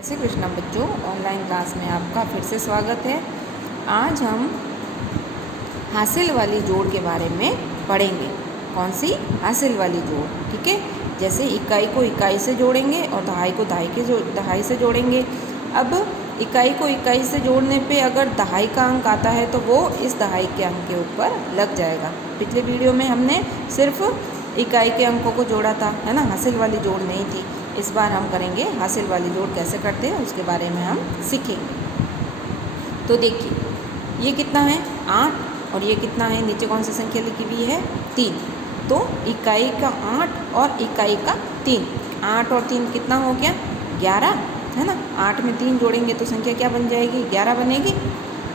जय श्री कृष्ण बच्चों, online class में आपका फिर से स्वागत है। आज हम हासिल वाली जोड़ के बारे में पढ़ेंगे। कौन सी? हासिल वाली जोड़। ठीक है, जैसे इकाई को इकाई से जोड़ेंगे और दहाई को दहाई से जोड़ेंगे। अब इकाई को इकाई से जोड़ने पे अगर दहाई का अंक आता है तो वो इस दहाई के अंक के ऊपर लग जाएगा। पिछले वीडियो में हमने सिर्फ इकाई के अंकों को जोड़ा था, है ना, हासिल वाली जोड़ नहीं थी। इस बार हम करेंगे हासिल वाली जोड़ कैसे करते हैं उसके बारे में हम सीखेंगे। तो देखिए, ये कितना है? 8। और ये कितना है? नीचे कौन सी संख्या लिखी हुई है? 3। तो इकाई का 8 और इकाई का 3। 8 और 3 कितना हो गया? 11, है ना। 8 में 3 जोड़ेंगे तो संख्या क्या बन जाएगी? 11 बनेगी।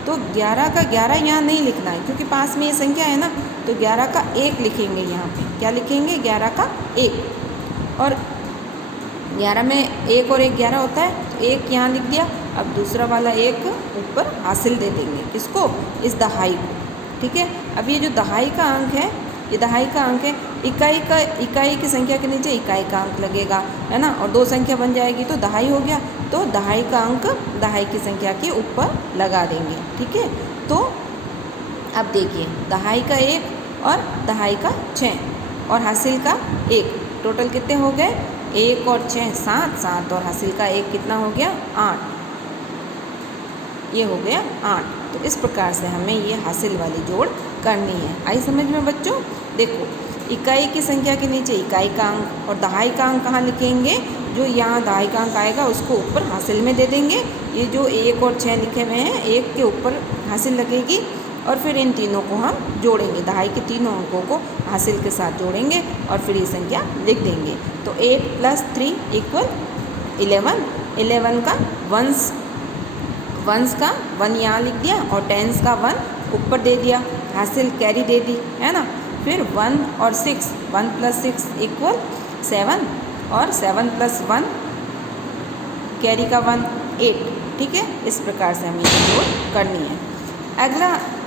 तो 11 का 11 यहाँ नहीं लिखना है क्योंकि पास में ये संख्या है ना, तो 11 का 1 लिखेंगे यहाँ पे। क्या लिखेंगे? 11 का 1। और 11 में 1 और 1 11 होता है, तो 1 यहाँ लिख दिया। अब दूसरा वाला 1 ऊपर हासिल दे देंगे। किसको? इस दहाई को। ठीक है, अब ये जो दहाई का अंक है, ये दहाई का अंक है। इकाई की संख्या के नीचे इकाई का अंक लगेगा, है ना, और 2 संख्या बन जाएगी तो दहाई हो गया। तो दहाई का अंक दहाई की संख्या के ऊपर लगा देंगे। ठीक है, तो अब देखिए, दहाई का 1 और दहाई का 6 और हासिल का 1, टोटल कितने हो गए? 1 और 6 7, 7 और हासिल का 1 कितना हो गया? 8। ये हो गया 8। तो इस प्रकार से हमें ये हासिल वाली जोड़ करनी है। आई समझ में बच्चों? देखो, इकाई की संख्या के नीचे इकाई का अंक और दहाई का अंक कहाँ लिखेंगे? जो यहाँ दहाई का अंक आएगा उसको ऊपर हासिल में दे देंगे। ये जो 1 और 6 लिखे हुए हैं, 1 के ऊपर हासिल लगेगी और फिर इन तीनों को हम जोड़ेंगे। दहाई के तीनों अंकों को हासिल के साथ जोड़ेंगे और फिर ये संख्या लिख देंगे। तो 8 + 3 = 11। 11 का वंस का 1 यहाँ लिख दिया और टेंस का 1 ऊपर दे दिया, हासिल कैरी दे दी, है ना। फिर 1 और 6, 1 + 6 = 7 और 7 + 1 कैरी का 1 8। ठीक है, इस प्रकार से हमें ये जोड़ करनी है।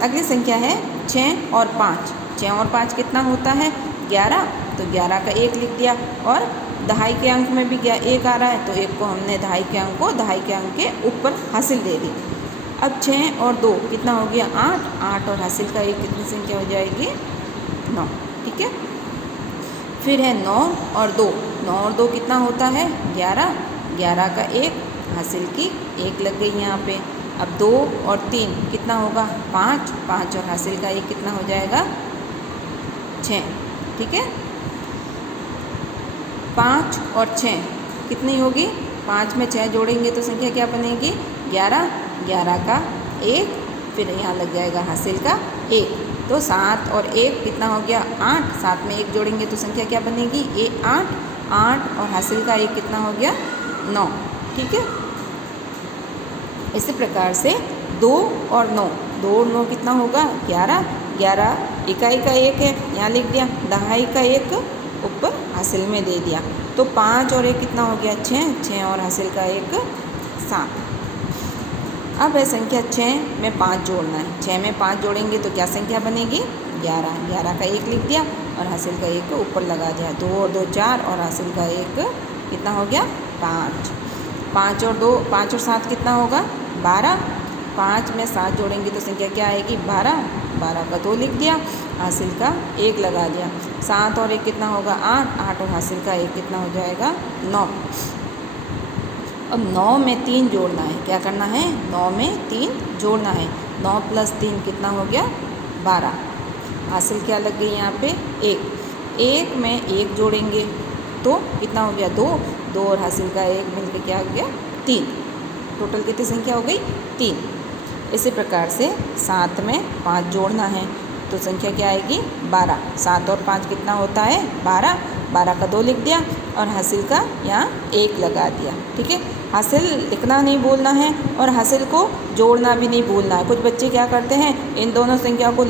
अगली संख्या है 6 और 5। 6 और 5 कितना होता है? 11। तो 11 का 1 लिख दिया और दहाई के अंक में भी 1 आ रहा है, तो 1 को हमने दहाई के अंक को दहाई के अंक के ऊपर हासिल दे दी। अब 6 और 2 कितना हो गया? 8। 8 और हासिल का 1 कितनी संख्या हो जाएगी? 9। ठीक है, फिर है 9 और 2। 9 और 2 कितना होता है? 11। 11 का 1, हासिल की 1 लग गई यहाँ पे। अब 2 और 3 कितना होगा? 5। 5 और हासिल का 1 कितना हो जाएगा? 6। ठीक है, 5 और 6 कितनी होगी? 5 में 6 जोड़ेंगे तो संख्या क्या बनेगी? 11। 11 का 1, फिर यहाँ लग जाएगा हासिल का 1। तो 7 और 1 कितना हो गया? 8। 7 में 1 जोड़ेंगे तो संख्या क्या बनेगी? 8। 8 और हासिल का 1 कितना हो गया? 9। ठीक है, इसी प्रकार से 2 और 9, 2 और 9 कितना होगा? 11। 11 इकाई का 1 है, यहाँ लिख दिया, दहाई का 1 ऊपर हासिल में दे दिया। तो 5 और 1 कितना हो गया? 6। 6 और हासिल का 1 7। अब है संख्या 6 में 5 जोड़ना है। 6 में 5 जोड़ेंगे तो क्या संख्या बनेगी? 11। 11 का 1 लिख दिया और हासिल का 1 ऊपर लगा दिया। 2 और 2 4 और हासिल का 1 कितना हो गया? 5। 5 और 2, 5 और 7 कितना होगा? 12। 5 में 7 जोड़ेंगे तो संख्या क्या आएगी? 12। 12 का 2 लिख दिया, हासिल का 1 लगा दिया। 7 और 1 कितना होगा? 8। 8 और हासिल का 1 कितना हो जाएगा? 9। अब 9 में 3 जोड़ना है। क्या करना है? 9 में 3 जोड़ना है। 9 + 3 कितना हो गया? 12। हासिल क्या लग गई यहाँ पे? 1। 1 में 1 जोड़ेंगे तो कितना हो गया? 2। 2 और हासिल का 1 मिलकर क्या हो गया? 3। टोटल कितनी संख्या हो गई? 3। इसी प्रकार से 7 में 5 जोड़ना है तो संख्या क्या आएगी? 12। 7 और 5 कितना होता है? 12। 12 का 2 लिख दिया और हासिल का यहाँ 1 लगा दिया। ठीक है, हासिल लिखना नहीं भूलना है और हासिल को जोड़ना भी नहीं भूलना है। कुछ बच्चे क्या करते हैं, इन दोनों संख्या को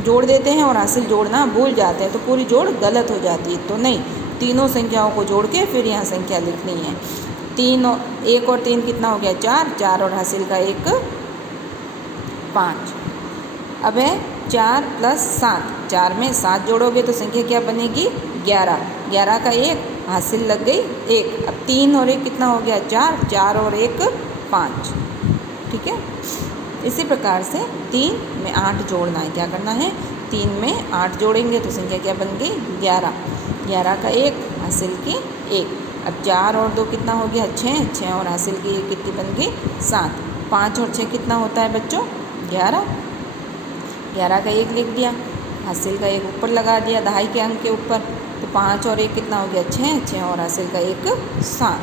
जोड़ देते हैं और हासिल जोड़ना भूल जाते हैं, तो पूरी जोड़ गलत हो जाती है। तो नहीं, तीनों संख्याओं को जोड़ के फिर यहाँ संख्या लिखनी है। 1 और 3 कितना हो गया? 4। 4 और हासिल का 1 5। अब है 4 + 7। 4 में 7 जोड़ोगे तो संख्या क्या बनेगी? 11। 11 का 1 हासिल लग गई 1। अब 3 और 1 कितना हो गया 4, 4 और 1 5। ठीक है, इसी प्रकार से 3 में 8 जोड़ना है। क्या करना है, 3 में 8 जोड़ेंगे तो संख्या क्या बन गई 11। 11 का 1 हासिल की 1। अब 4 और 2 कितना हो गया 6, 6 और हासिल की 1 कितनी बन गई 7। 5 और 6 कितना होता है बच्चों 11। 11 का 1 लिख दिया, हासिल का 1 ऊपर लगा दिया दहाई के अंक के ऊपर, तो 5 और 1 कितना हो गया 6, 6 और हासिल का 1 7।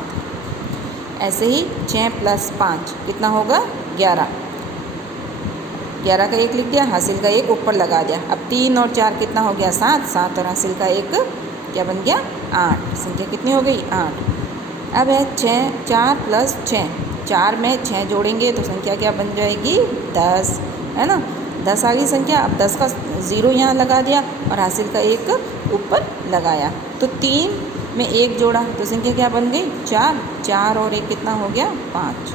ऐसे ही 6 + 5 कितना होगा 11। 11 का 1 लिख दिया, हासिल का 1 ऊपर लगा दिया। अब 3 और 4 कितना हो गया 7, 7 और हासिल का 1 क्या बन गया 8। संख्या कितनी हो गई 8। अब है 4 + 6, 4 में 6 जोड़ेंगे तो संख्या क्या बन जाएगी 10, है ना। 10 आ गई संख्या। अब 10 का 0 यहाँ लगा दिया और हासिल का 1 ऊपर लगाया, तो 3 में 1 जोड़ा तो संख्या क्या बन गई 4, 4 और 1 कितना हो गया 5।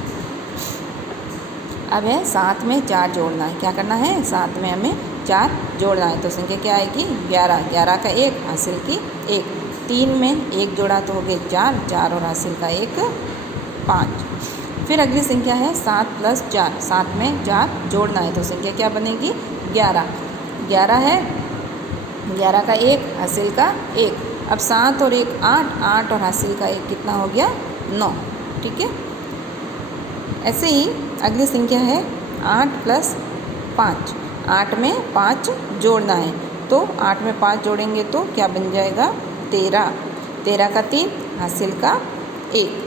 अब है 7 में 4 जोड़ना है। क्या करना है, 7 में हमें 4 जोड़ना है तो संख्या क्या आएगी 11। 11 का 1 हासिल की 1। 3 में 1 जोड़ा तो हो गए 4, 4 और हासिल का 1 5। फिर अगली संख्या है 7 + 4, 7 में 4 जोड़ना है तो संख्या क्या बनेगी 11। 11 है, 11 का 1 हासिल का 1। अब 7 और 1 8, 8 और हासिल का 1 कितना हो गया 9। ठीक है, ऐसे ही अगली संख्या है 8 + 5, 8 में 5 जोड़ना है तो 8 में 5 जोड़ेंगे तो क्या बन जाएगा 13। 13 का 3 हासिल का 1।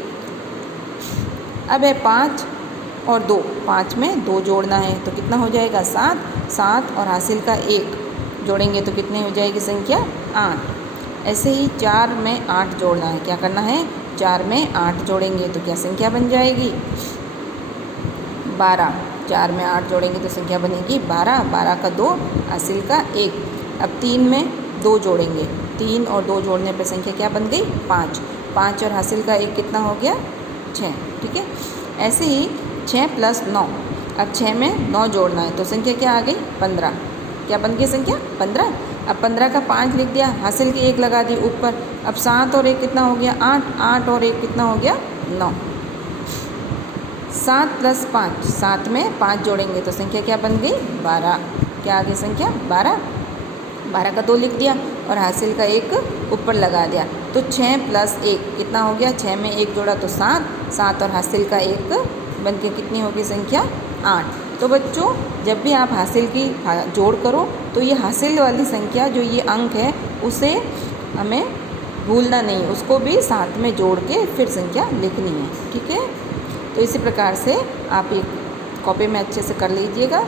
अब है 5 और 2, 5 में 2 जोड़ना है तो कितना हो जाएगा 7, 7 और हासिल का 1 जोड़ेंगे तो कितनी हो जाएगी संख्या 8। ऐसे ही 4 में 8 जोड़ना है। क्या करना है, 4 में 8 जोड़ेंगे तो क्या संख्या बन जाएगी 12। 4 में 8 जोड़ेंगे तो संख्या बनेगी 12। 12 का 2 हासिल का 1। अब 3 में 2 जोड़ेंगे, 3 और 2 जोड़ने पर संख्या क्या बन गई 5। 5 और हासिल का 1 कितना हो गया 6। ठीक है, ऐसे ही 6 + 9, अब 6 में 9 जोड़ना है तो संख्या क्या आ गई 15। क्या बन गई संख्या 15। अब 15 का 5 लिख दिया, हासिल की 1 लगा दी ऊपर। अब 7 और 1 कितना हो गया 8, 8 और 1 कितना हो गया 9। 7 + 5, 7 में 5 जोड़ेंगे तो संख्या क्या बन गई 12। क्या आ गई संख्या 12। 12 का 2 लिख दिया और हासिल का 1 ऊपर लगा दिया, तो 6 + 1 कितना हो गया, 6 में 1 जोड़ा तो 7, 7 और हासिल का 1 बन के कितनी होगी संख्या 8। तो बच्चों जब भी आप हासिल की जोड़ करो तो ये हासिल वाली संख्या जो ये अंक है उसे हमें भूलना नहीं, उसको भी साथ में जोड़ के फिर संख्या लिखनी है। ठीक है, तो इसी प्रकार से आप एक कॉपी में अच्छे से कर लीजिएगा।